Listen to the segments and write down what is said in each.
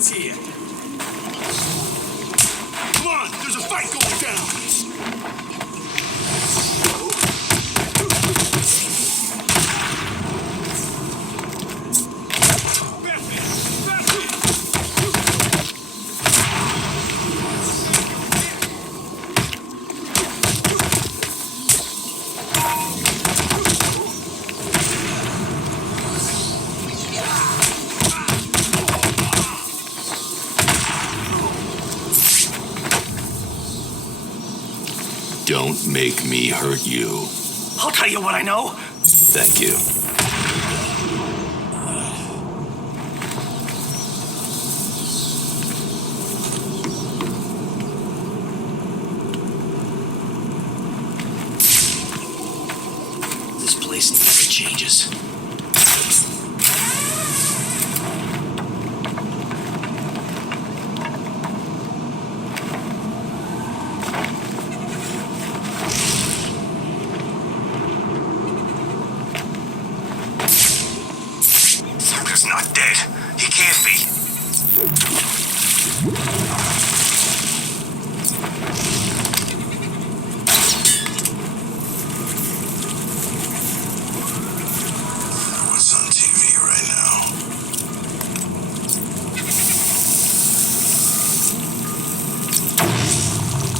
Let's hear. Come on, there's a fight going down. Don't make me hurt you. I'll tell you what I know. Thank you. This place never changes. Not dead. He can't be. What's on TV right now?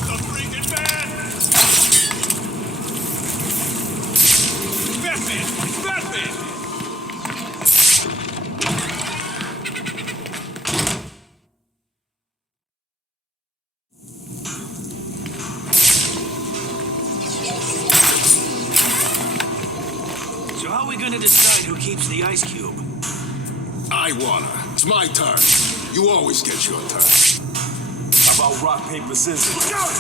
The freaking man! Batman! Batman! How are we gonna decide who keeps the ice cube? I wanna. It's my turn. You always get your turn. How about rock, paper, scissors? Look out!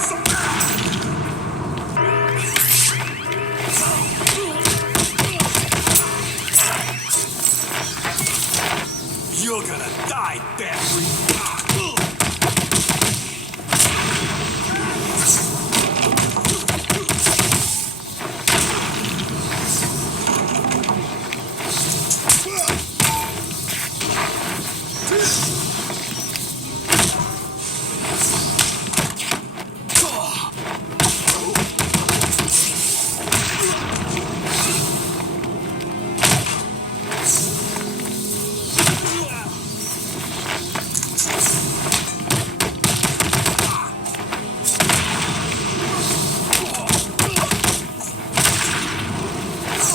You're gonna die, Batman!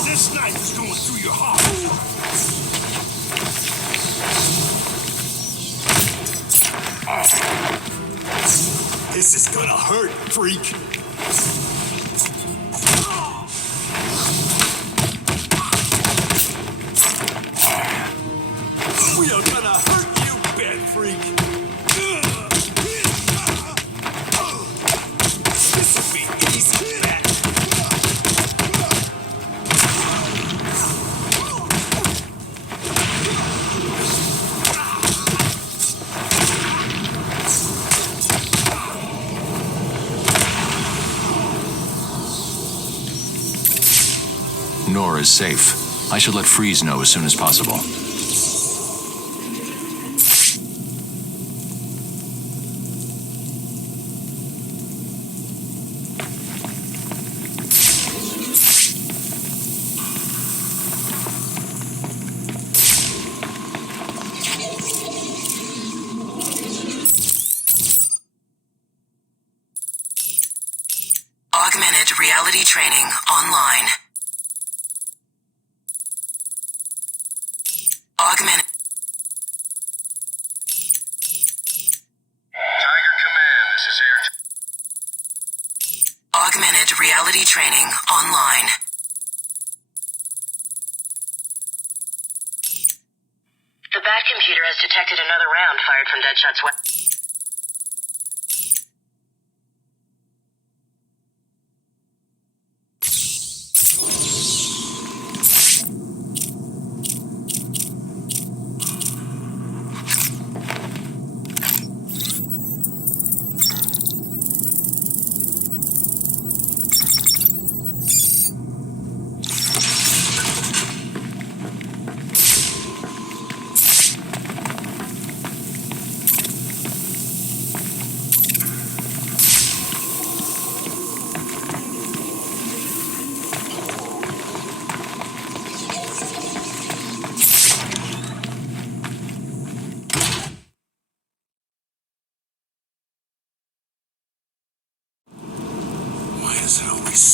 This knife is going through your heart. This is gonna hurt, freak. We are gonna hurt you, bad freak. This'll be easy, Bat. Nora is safe. I should let Freeze know as soon as possible. Augmented reality training online. Augmented. Tiger Command, this is Air. Augmented reality training online. The Bat computer has detected another round fired from Deashot's weapon.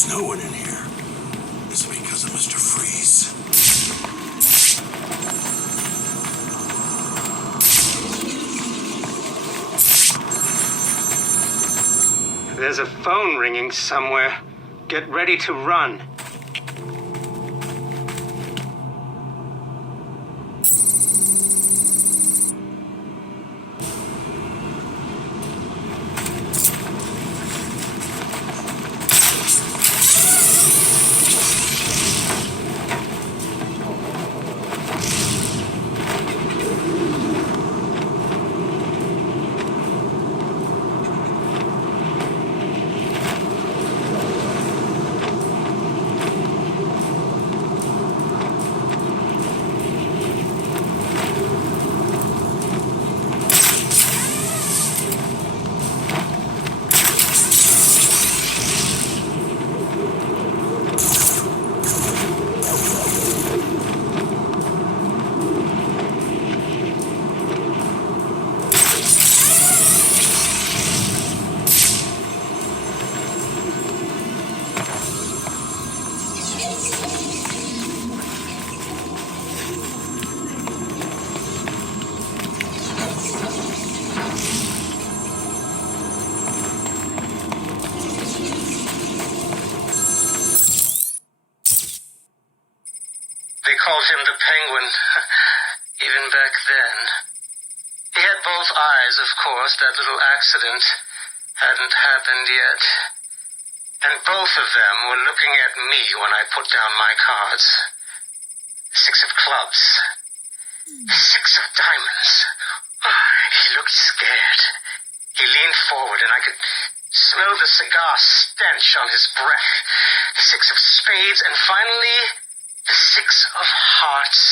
snowing in here. It's because of Mr. Freeze. There's a phone ringing somewhere. Get ready to run. They called him the Penguin, even back then. He had both eyes, of course. That little accident hadn't happened yet. And both of them were looking at me when I put down my cards. 6 of clubs. 6 of diamonds. He looked scared. He leaned forward and I could smell the cigar stench on his breath. The 6 of spades and finally the 6 of hearts.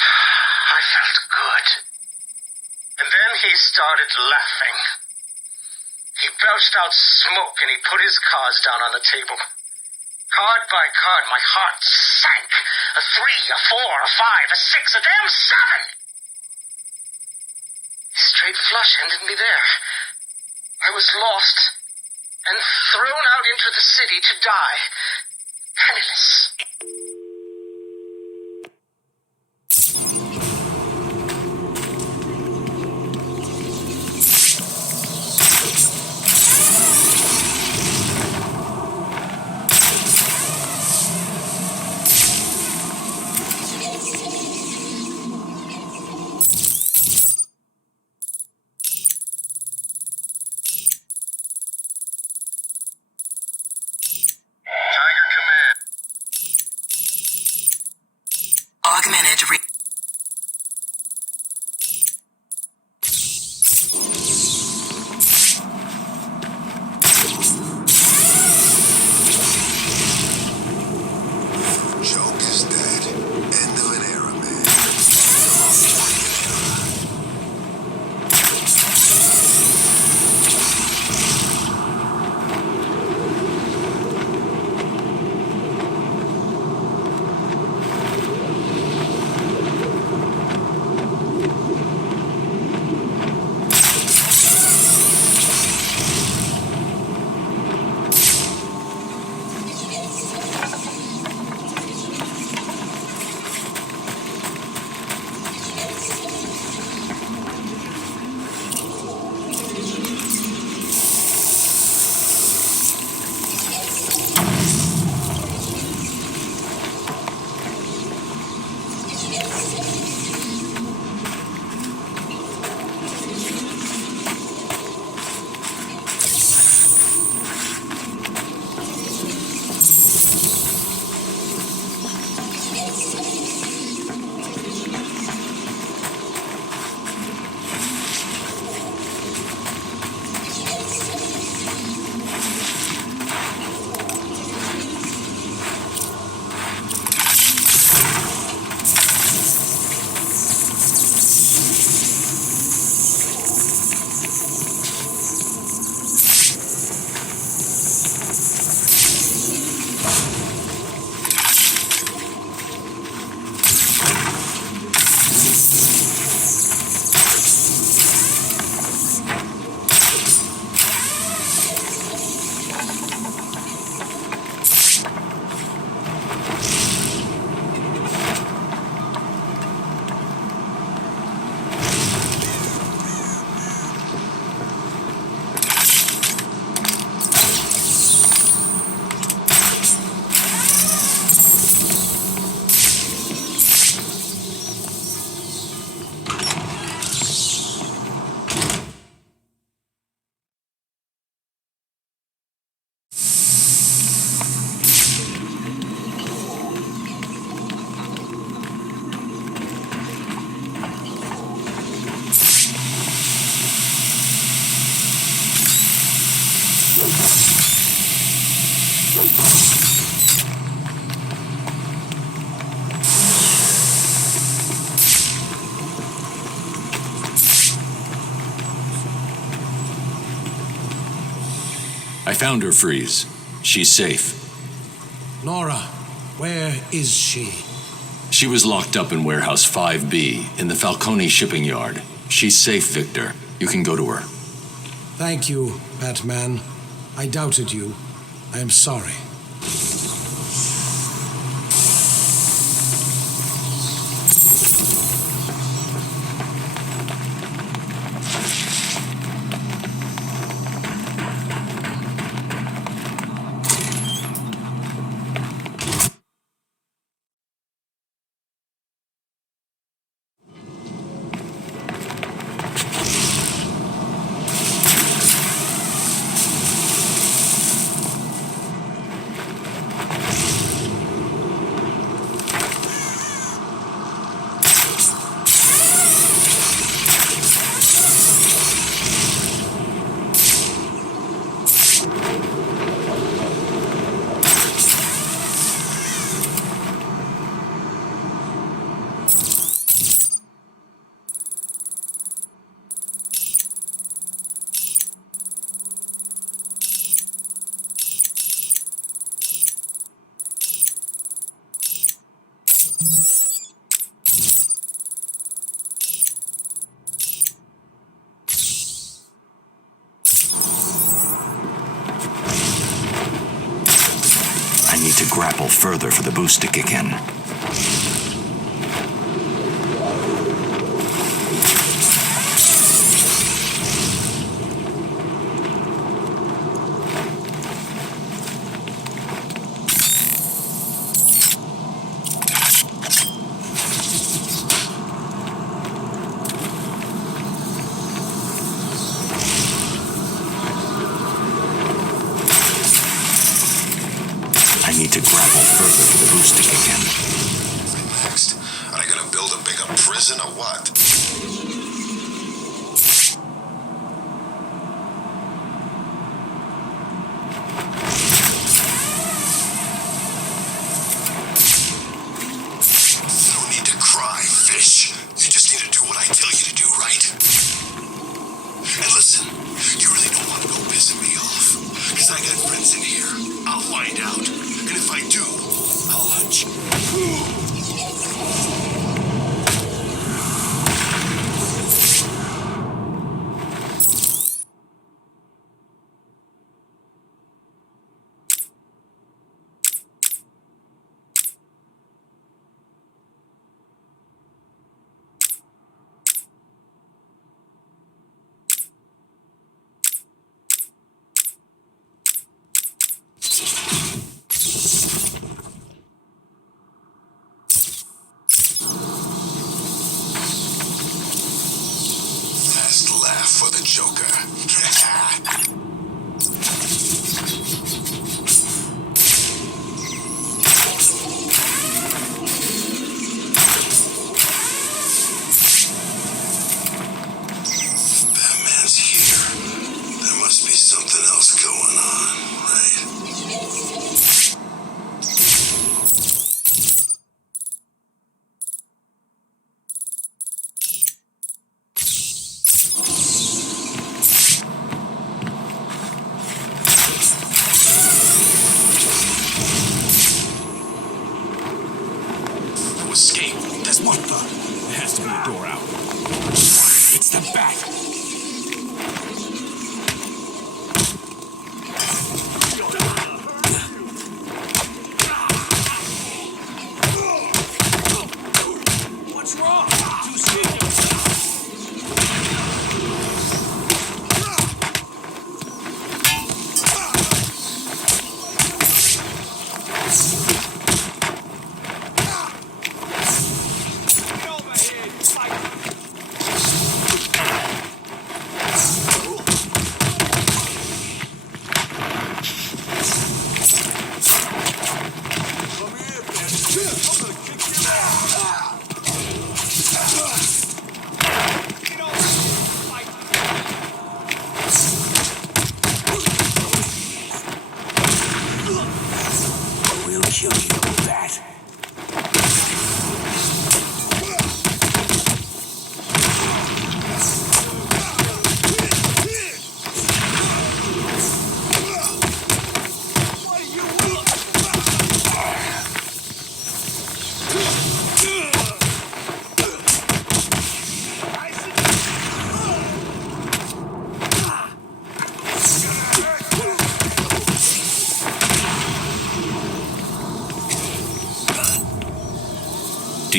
I felt good. And then he started laughing. He belched out smoke and he put his cards down on the table. Card by card, my heart sank. A 3, a 4, a 5, a 6, a damn 7! Straight flush ended me there. I was lost and thrown out into the city to die. Penniless. I found her, Freeze. She's safe. Nora, where is she? She was locked up in Warehouse 5B in the Falcone shipping yard. She's safe, Victor. You can go to her. Thank you, Batman. I doubted you. I am sorry. I need to grapple further for the boost to kick in. I need to grapple further for the boost to kick in. Next, are they gonna build a bigger prison or what? You don't need to cry, fish. You just need to do what I tell you to do, right? And listen, you really don't want to go pissing me off. Because I got friends in here. I'll find out. And if I do, I'll hunt you. For the Joker. Batman's here. There must be something else going on, right? Escape. That's what the... There has to be a door out. It's the Bat. What's wrong? Too serious.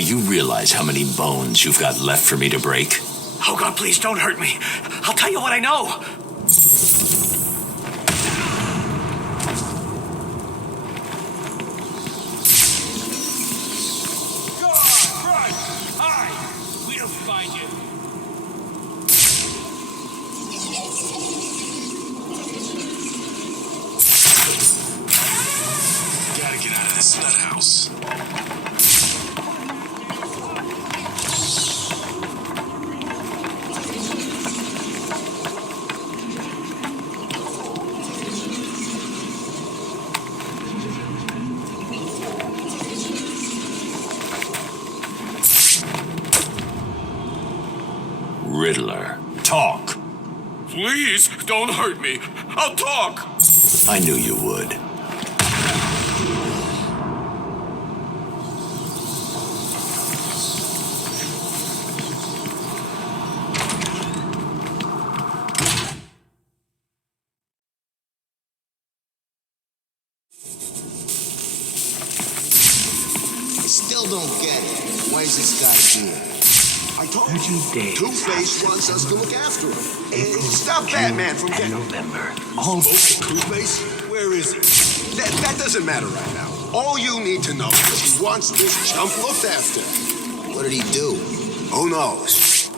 Do you realize how many bones you've got left for me to break? Oh, God, please don't hurt me. I'll tell you what I know. God, run! Hide! We'll find you. Gotta get out of this nut house. Riddler, talk. Please, don't hurt me. I'll talk. I knew you would. I still don't get it. Why is this guy here? I told you, Two-Face wants us to look after him. Stop Batman from getting... November. Two-Face? Where is he? That doesn't matter right now. All you need to know is he wants this chump looked after. What did he do? Who knows?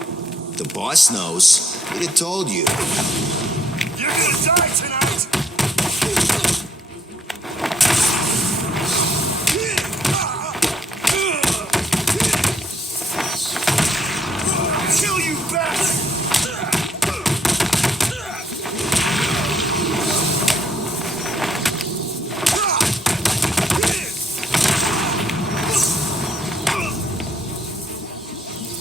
The boss knows. He'd have told you. You're gonna die tonight! Kill you bastard!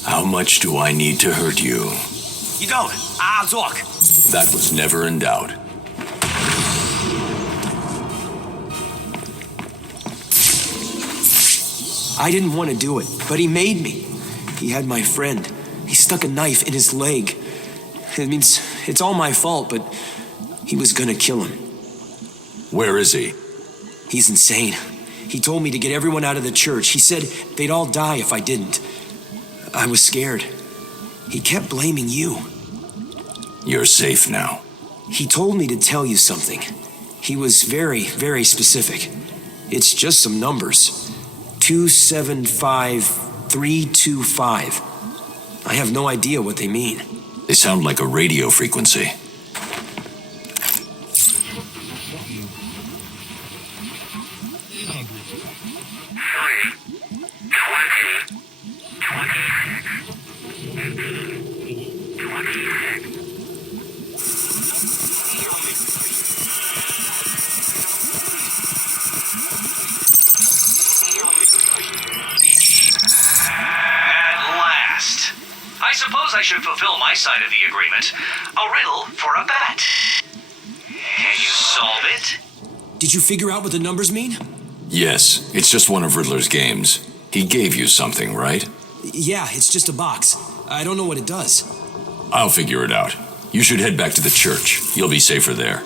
How much do I need to hurt you? You don't. I'll talk. That was never in doubt. I didn't want to do it, but he made me. He had my friend. He stuck a knife in his leg. It means it's all my fault, but he was gonna kill him. Where is he? He's insane. He told me to get everyone out of the church. He said they'd all die if I didn't. I was scared. He kept blaming you. You're safe now. He told me to tell you something. He was very, very specific. It's just some numbers. 275325. I have no idea what they mean. They sound like a radio frequency. I suppose I should fulfill my side of the agreement. A riddle for a bat. Can you solve it? Did you figure out what the numbers mean? Yes, it's just one of Riddler's games. He gave you something, right? Yeah, it's just a box. I don't know what it does. I'll figure it out. You should head back to the church. You'll be safer there.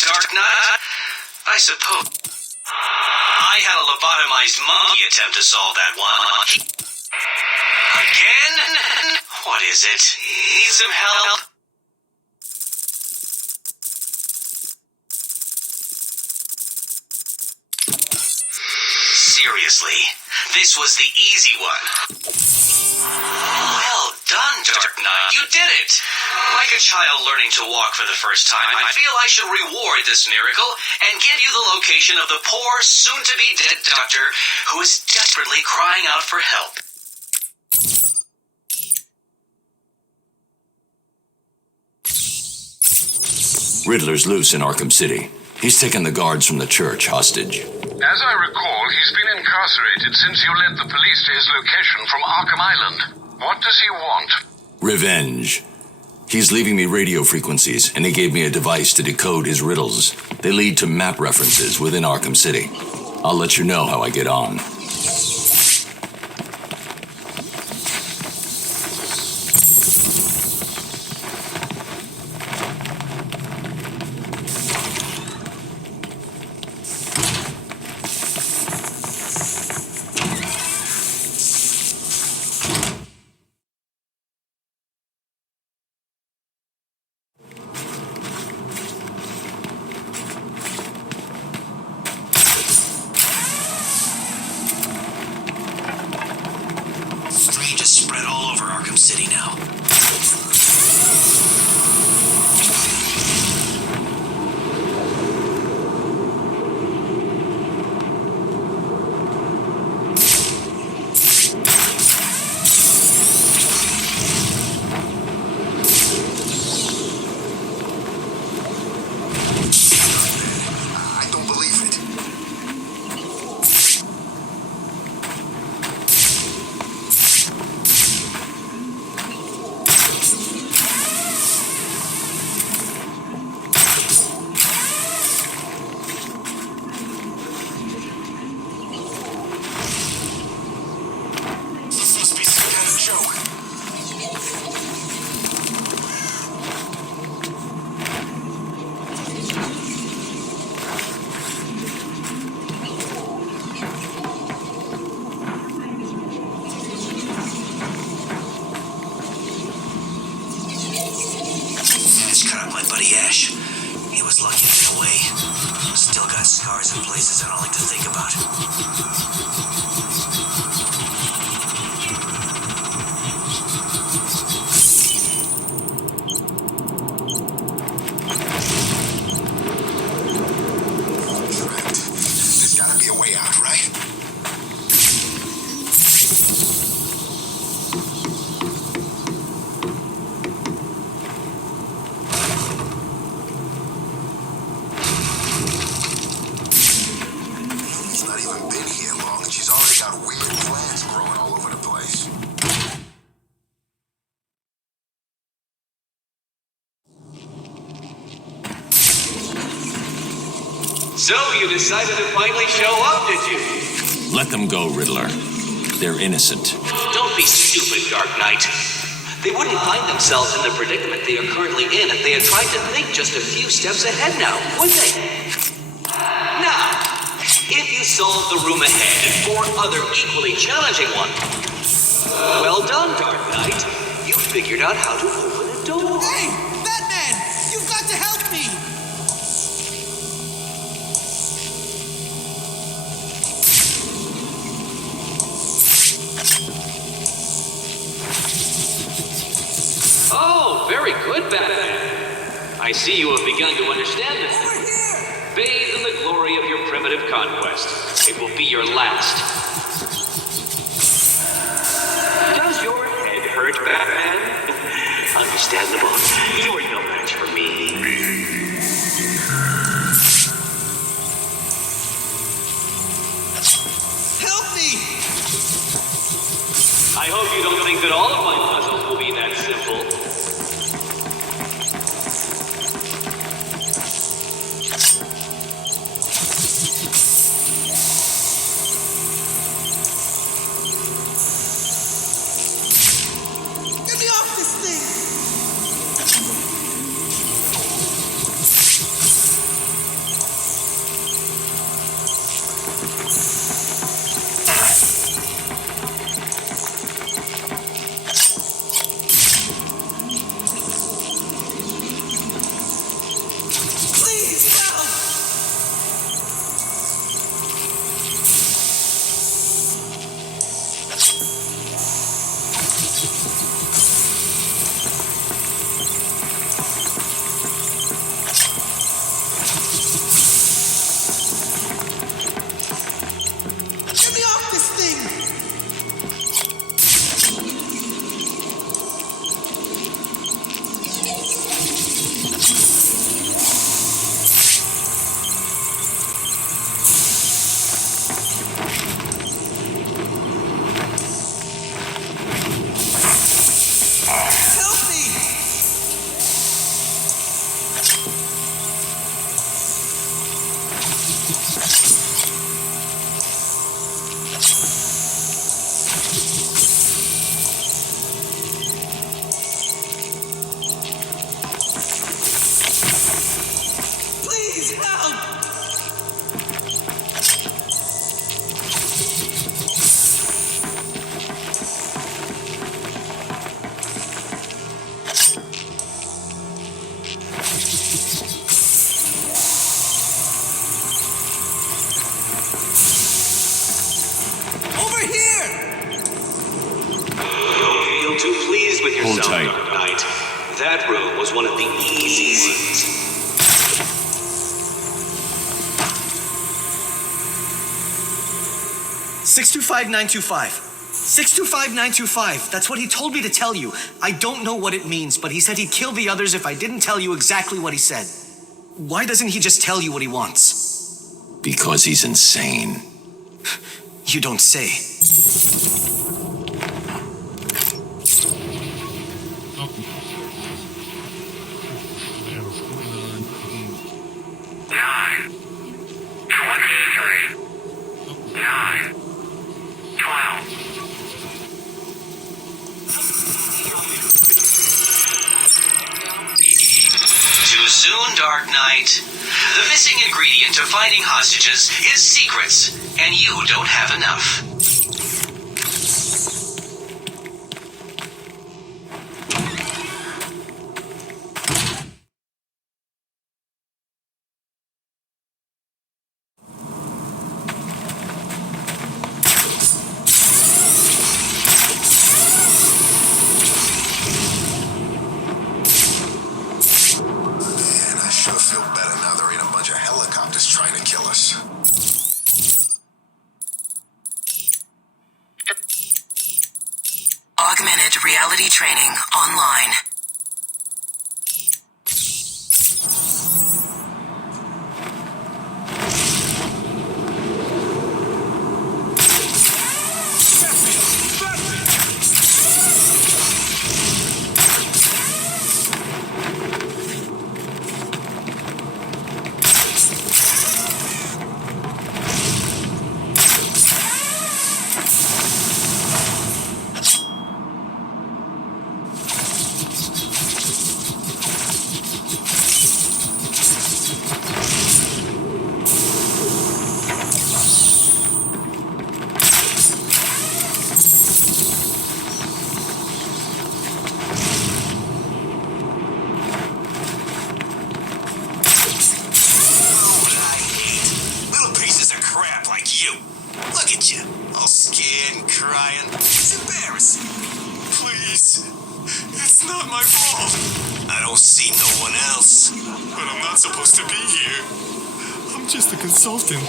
Dark Knight? I suppose. I had a lobotomized monkey attempt to solve that one. Again? What is it? Need some help? Seriously, this was the easy one. Well done, Dark Knight. You did it! Like a child learning to walk for the first time, I feel I should reward this miracle and give you the location of the poor, soon-to-be-dead doctor who is desperately crying out for help. Riddler's loose in Arkham City. He's taken the guards from the church hostage. As I recall, he's been incarcerated since you led the police to his location from Arkham Island. What does he want? Revenge. He's leaving me radio frequencies, and he gave me a device to decode his riddles. They lead to map references within Arkham City. I'll let you know how I get on. Strange is spread all over Arkham City now. I don't believe it. This must be some kind of joke. Finish cut up my buddy Ash. He was lucky to get away. Still got scars in places I don't like to think about. Trapped. There's gotta be a way out, right? She's not even been here long, and she's already got weird plants growing all over the place. So you decided to finally show up, did you? Let them go, Riddler. They're innocent. Don't be stupid, Dark Knight. They wouldn't find themselves in the predicament they are currently in if they had tried to think just a few steps ahead now, would they? Now, if you solve the room ahead and 4 other equally challenging ones, well done, Dark Knight. You figured out how to open a door. Hey, Batman! You've got to help me! Oh, very good, Batman. I see you have begun to understand this. Bathe in the glory of your primitive conquest. It will be your last. Does your head hurt, Batman? Understandable. You are no match for me. Help me! I hope you don't think that all of my puzzles will be that simple. Get me off this thing! Please, help! Hold yourself, tight. Dark Knight. That room was one of the easy ones. 625-925. 625-925. That's what he told me to tell you. I don't know what it means, but he said he'd kill the others if I didn't tell you exactly what he said. Why doesn't he just tell you what he wants? Because he's insane. You don't say. Soon, Dark Knight. The missing ingredient to finding hostages is secrets, and you don't have enough. Augmented reality training online. Just a consultant.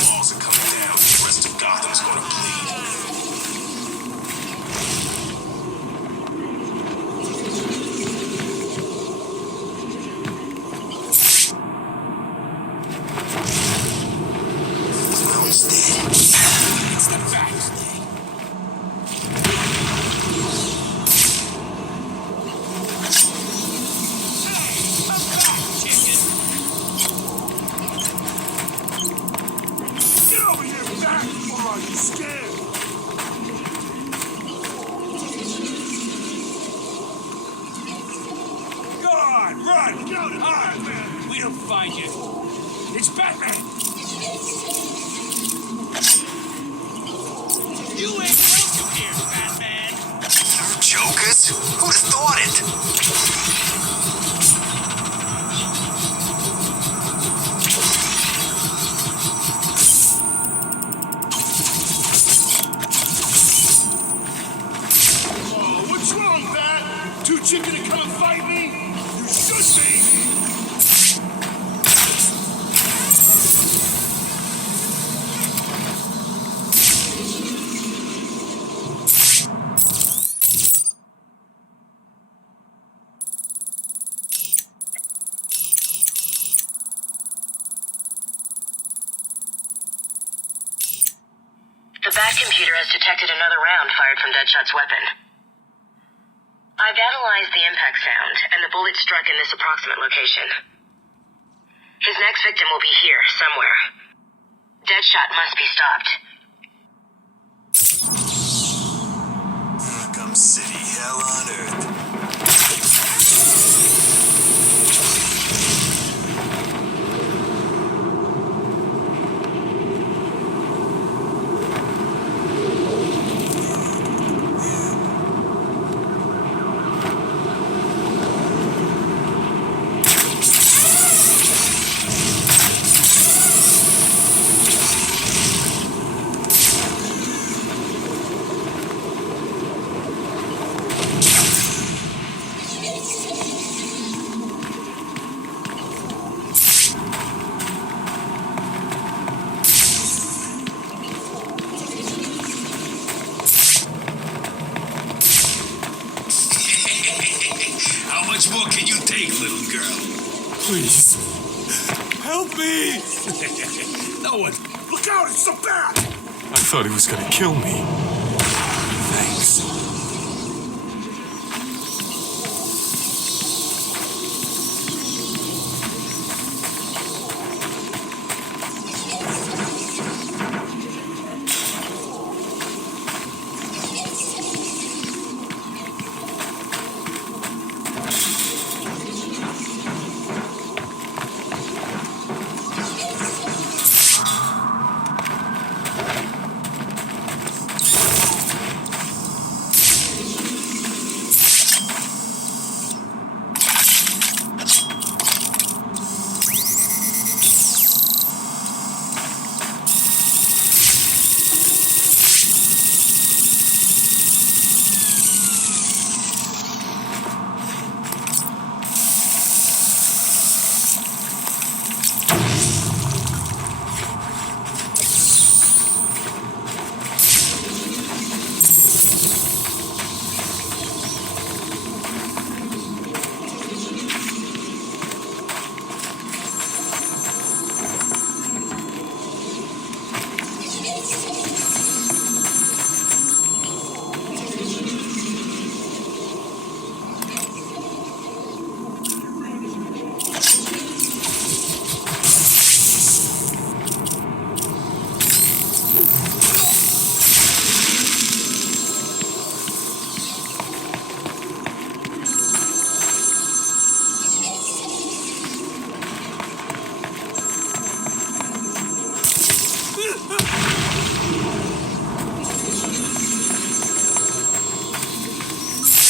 Walls are coming down. The rest of Gotham's gonna bleed. It's Batman! You ain't welcome here, Batman! You jokers? Who'd have thought it? Oh, what's wrong, Bat? Too chicken to come and fight me? You should be! The Bat computer has detected another round fired from Deashot's weapon. I've analyzed the impact sound, and the bullet struck in this approximate location. His next victim will be here, somewhere. Deashot must be stopped. Arkham City, hell on earth. book can you take, little girl? Please. Help me! No one. Look out, it's the bat! I thought he was gonna kill me. Thanks.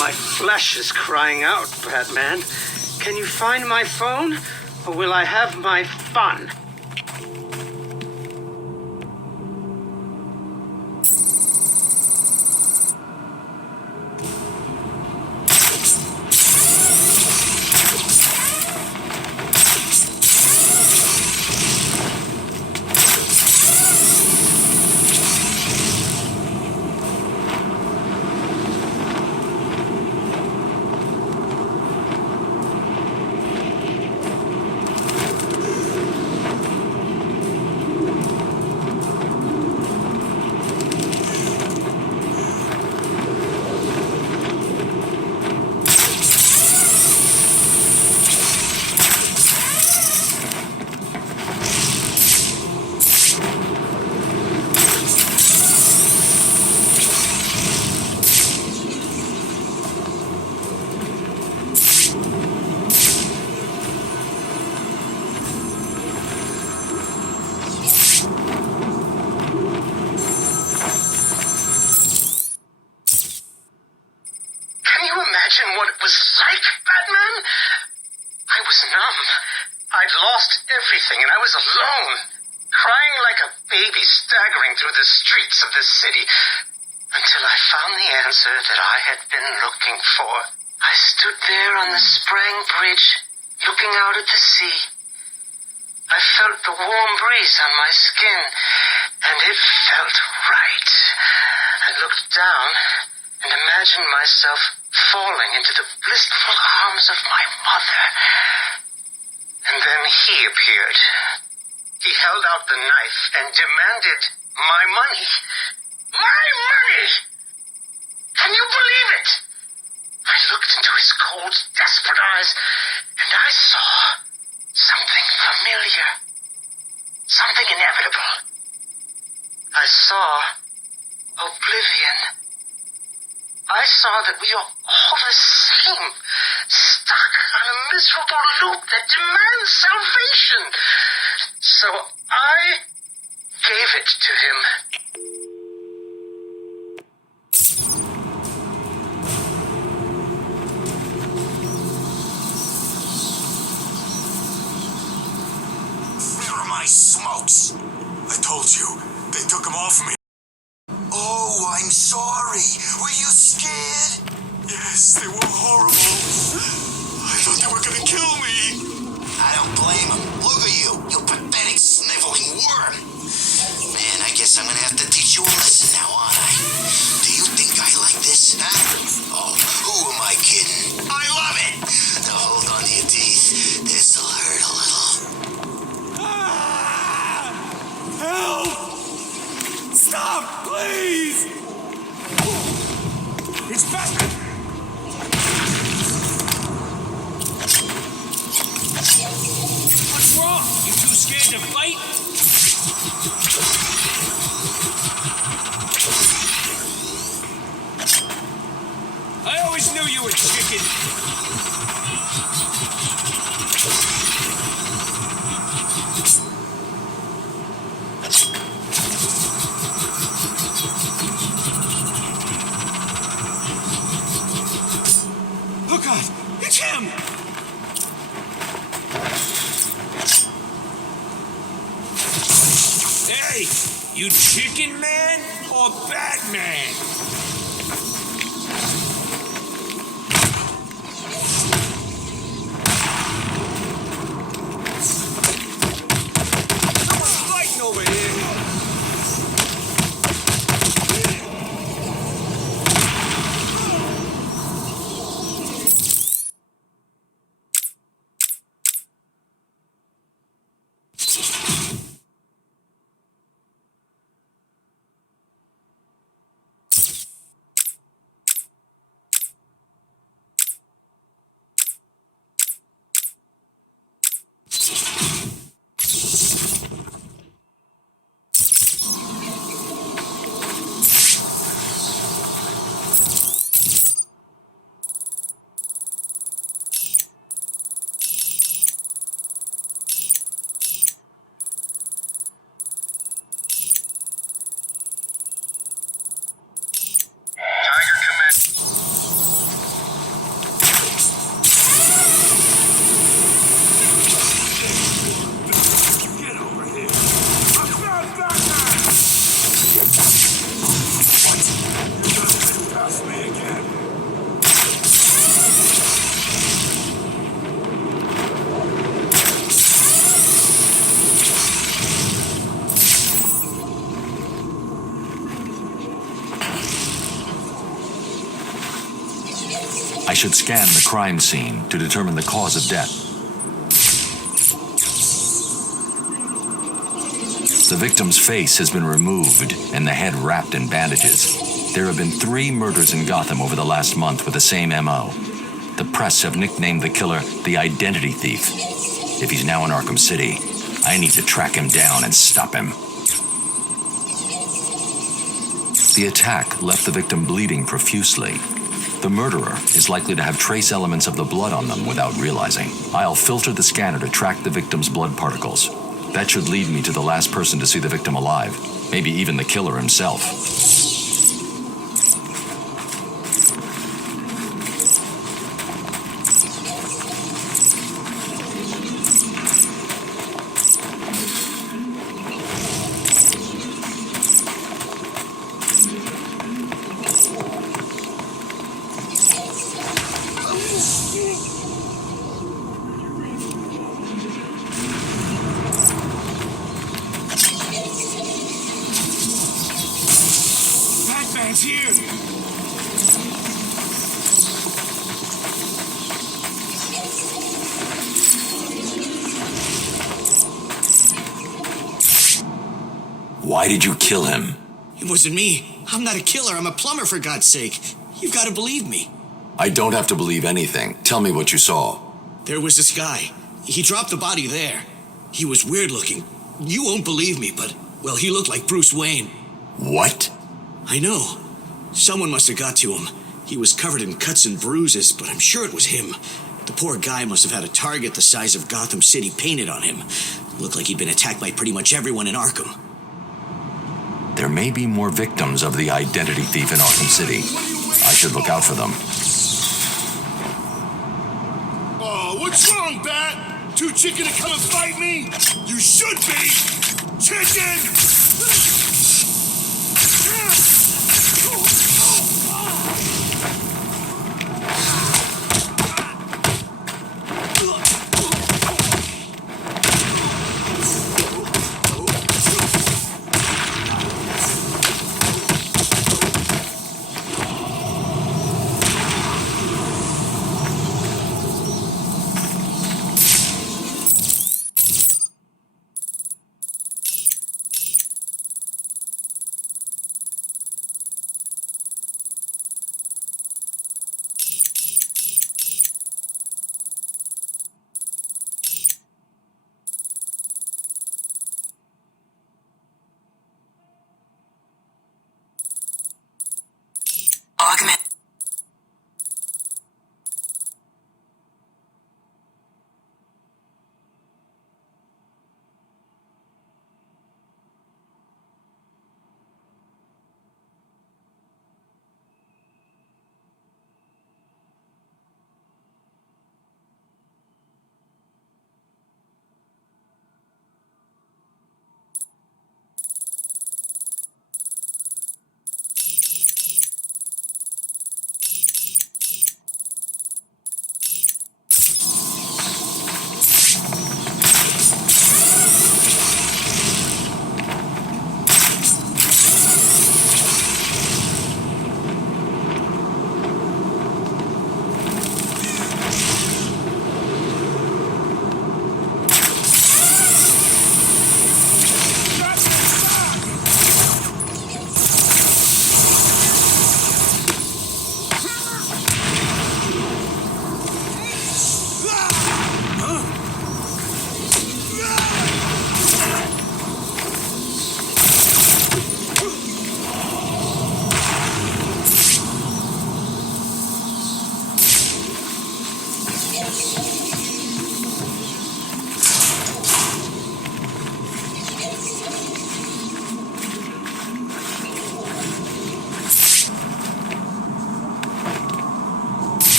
My flesh is crying out, Batman. Can you find my phone, or will I have my fun? Imagine what it was like, Batman? I was numb. I'd lost everything, and I was alone, crying like a baby staggering through the streets of this city, until I found the answer that I had been looking for. I stood there on the Sprang Bridge, looking out at the sea. I felt the warm breeze on my skin, and it felt right. I looked down and imagined myself falling into the blissful arms of my mother. And then he appeared. He held out the knife and demanded my money. My money! Can you believe it? I looked into his cold, desperate eyes, and I saw something familiar. Something inevitable. I saw oblivion. I saw that we are all the same, stuck on a miserable loop that demands salvation. So I gave it to him. Where are my smokes? I told you, they took them off me. Oh, I'm sorry. Were you scared? Yes, they were horrible. I thought they were gonna kill me. I don't blame him. Look at you, you pathetic sniveling worm. Man, I guess I'm gonna have to teach you a lesson now, aren't I? Do you think I like this, huh? Oh, who am I kidding? I love it. It's Batman! What's wrong? You too scared to fight? I always knew you were chicken. Look out! It's him! Hey! You Chicken Man or Batman? Someone's fighting over here! I should scan the crime scene to determine the cause of death. The victim's face has been removed and the head wrapped in bandages. There have been 3 murders in Gotham over the last month with the same MO. The press have nicknamed the killer the Identity Thief. If he's now in Arkham City, I need to track him down and stop him. The attack left the victim bleeding profusely. The murderer is likely to have trace elements of the blood on them without realizing. I'll filter the scanner to track the victim's blood particles. That should lead me to the last person to see the victim alive, maybe even the killer himself. Batman's here! Why did you kill him? It wasn't me. I'm not a killer. I'm a plumber, for God's sake. You've got to believe me. I don't have to believe anything. Tell me what you saw. There was this guy. He dropped the body there. He was weird looking. You won't believe me, but, well, he looked like Bruce Wayne. What? I know. Someone must have got to him. He was covered in cuts and bruises, but I'm sure it was him. The poor guy must have had a target the size of Gotham City painted on him. Looked like he'd been attacked by pretty much everyone in Arkham. There may be more victims of the Identity Thief in Arkham City. I should look out for them. Oh, what's wrong, Bat? Too chicken to come and fight me? You should be! Chicken!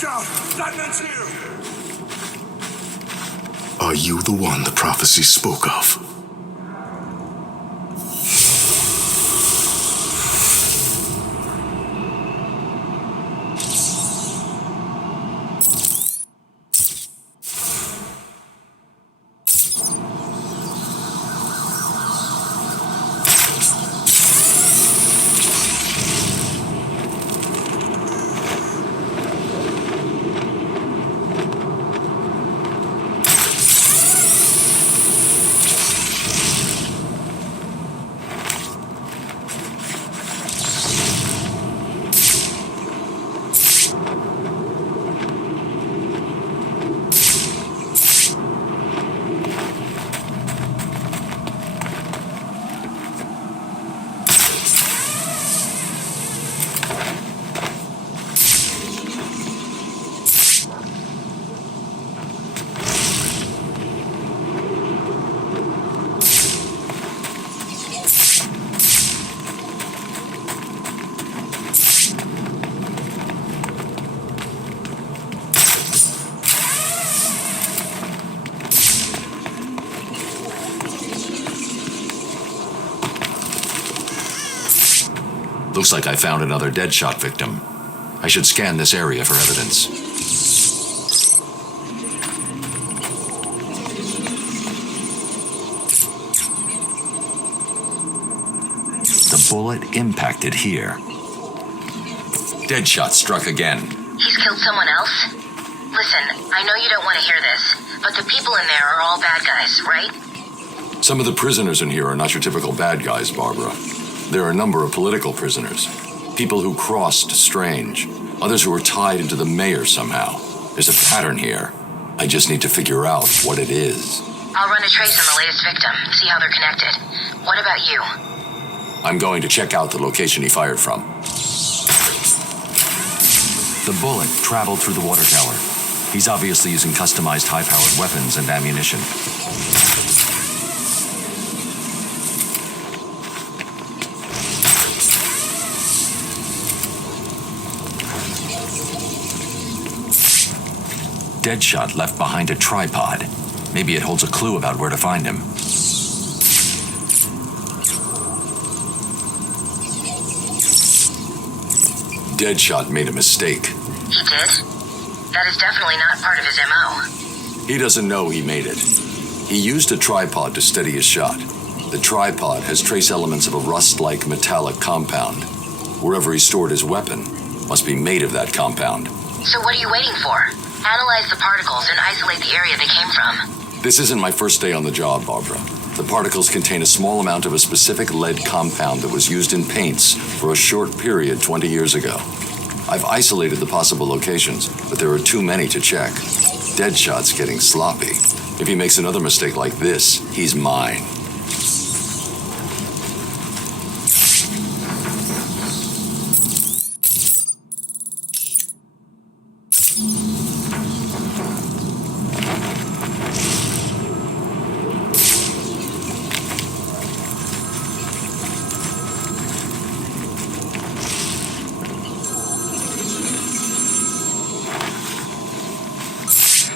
Look out! Batman's here! Are you the one the prophecy spoke of? Looks like I found another Deashot victim. I should scan this area for evidence. The bullet impacted here. Deashot struck again. He's killed someone else? Listen, I know you don't want to hear this, but the people in there are all bad guys, right? Some of the prisoners in here are not your typical bad guys, Barbara. There are a number of political prisoners. People who crossed Strange. Others who were tied into the mayor somehow. There's a pattern here. I just need to figure out what it is. I'll run a trace on the latest victim, see how they're connected. What about you? I'm going to check out the location he fired from. The bullet traveled through the water tower. He's obviously using customized high-powered weapons and ammunition. Deashot left behind a tripod. Maybe it holds a clue about where to find him. Deashot made a mistake. He did? That is definitely not part of his MO. He doesn't know he made it. He used a tripod to steady his shot. The tripod has trace elements of a rust-like metallic compound. Wherever he stored his weapon must be made of that compound. So what are you waiting for? Analyze the particles and isolate the area they came from. This isn't my first day on the job, Barbara. The particles contain a small amount of a specific lead compound that was used in paints for a short period 20 years ago. I've isolated the possible locations, but there are too many to check. Deadshot's getting sloppy. If he makes another mistake like this, he's mine.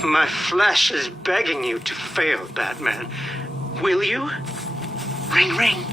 My flesh is begging you to fail, Batman. Will you? Ring, ring.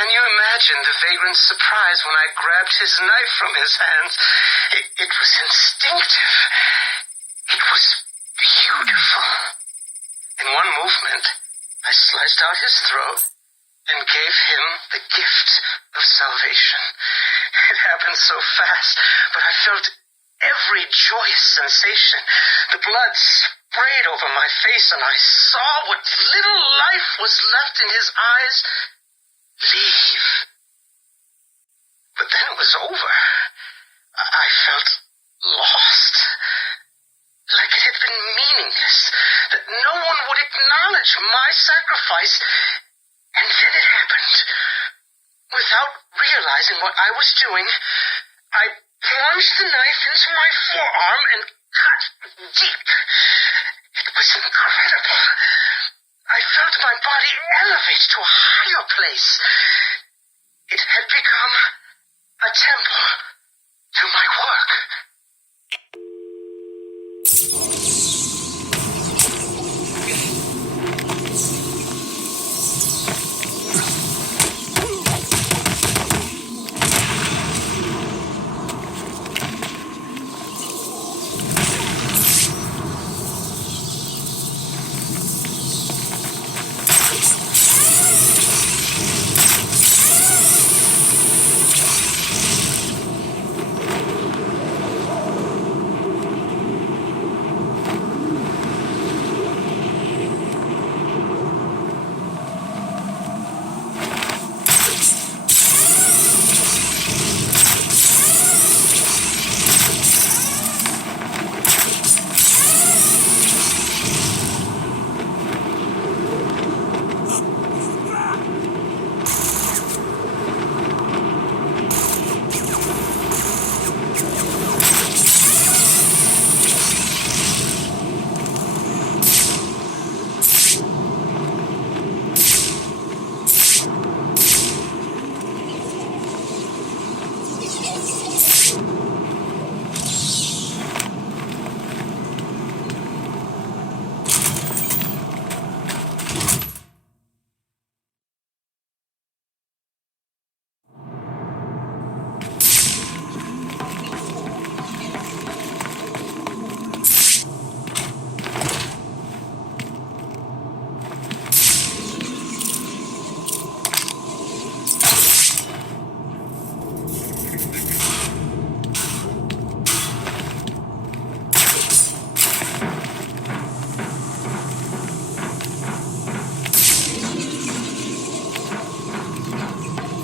Can you imagine the vagrant's surprise when I grabbed his knife from his hands? It was instinctive. It was beautiful. In one movement, I sliced out his throat and gave him the gift of salvation. It happened so fast, but I felt every joyous sensation. The blood sprayed over my face, and I saw what little life was left in his eyes leave. But then it was over. I felt lost. Like it had been meaningless, that no one would acknowledge my sacrifice. And then it happened. Without realizing what I was doing, I plunged the knife into my forearm and cut deep. It was incredible. I felt my body elevate to a higher place. It had become a temple to my work.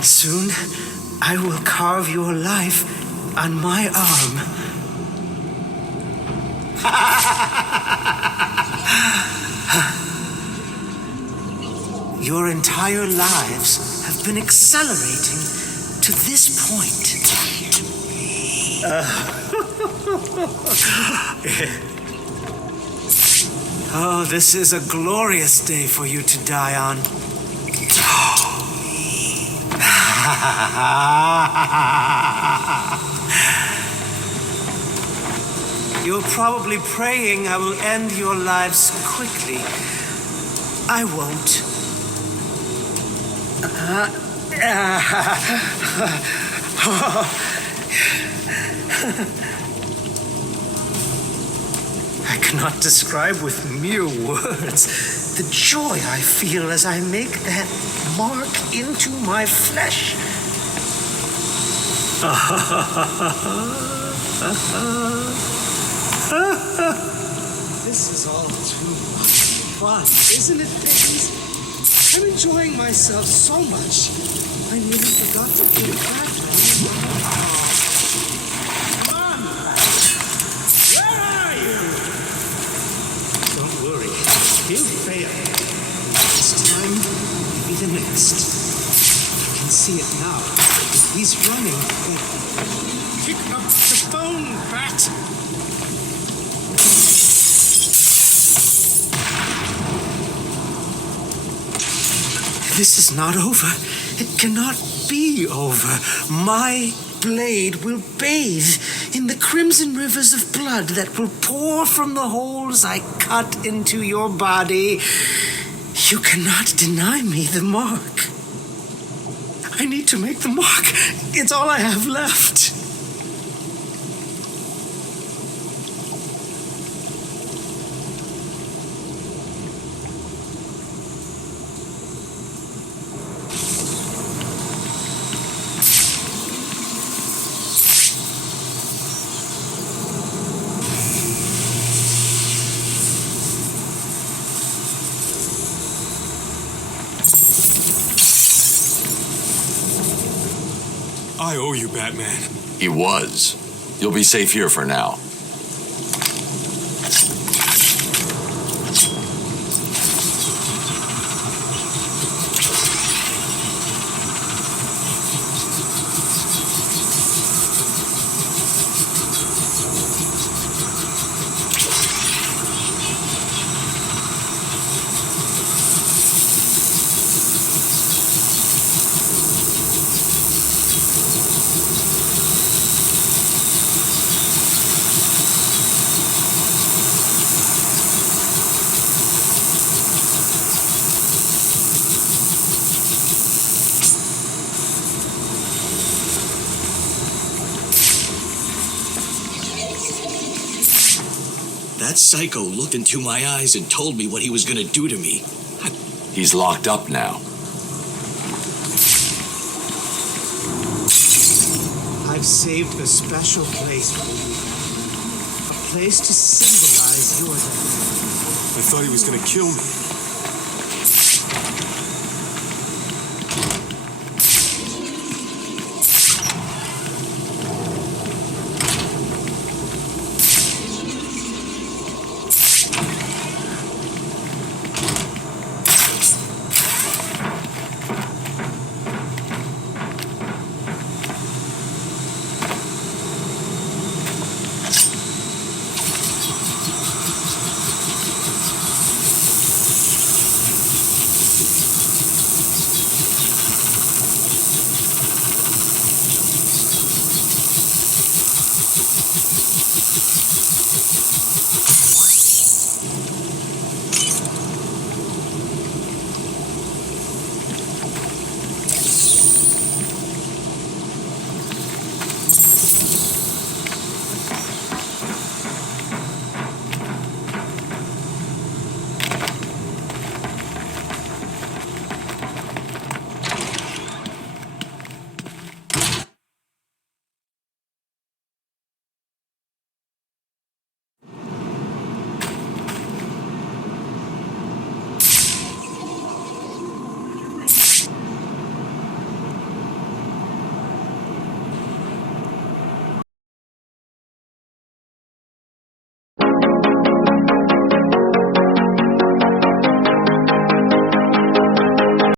Soon, I will carve your life on my arm. Your entire lives have been accelerating to this point. Oh, this is a glorious day for you to die on. You're probably praying I will end your lives quickly. I won't. I cannot describe with mere words the joy I feel as I make that mark into my flesh. This is all too much fun, isn't it, babies? I'm enjoying myself so much, I nearly forgot to put it back. Come on, where are you? Don't worry, he'll fail. This time will be the next. I can see it now. He's running. Pick up the phone, Bat. This is not over. It cannot be over. My blade will bathe in the crimson rivers of blood that will pour from the holes I cut into your body. You cannot deny me the mark. I need to make the mark. It's all I have left. I owe you, Batman. He was. You'll be safe here for now. That psycho looked into my eyes and told me what he was going to do to me. He's locked up now. I've saved a special place for you, Batman. A place to symbolize your death. I thought he was gonna kill me.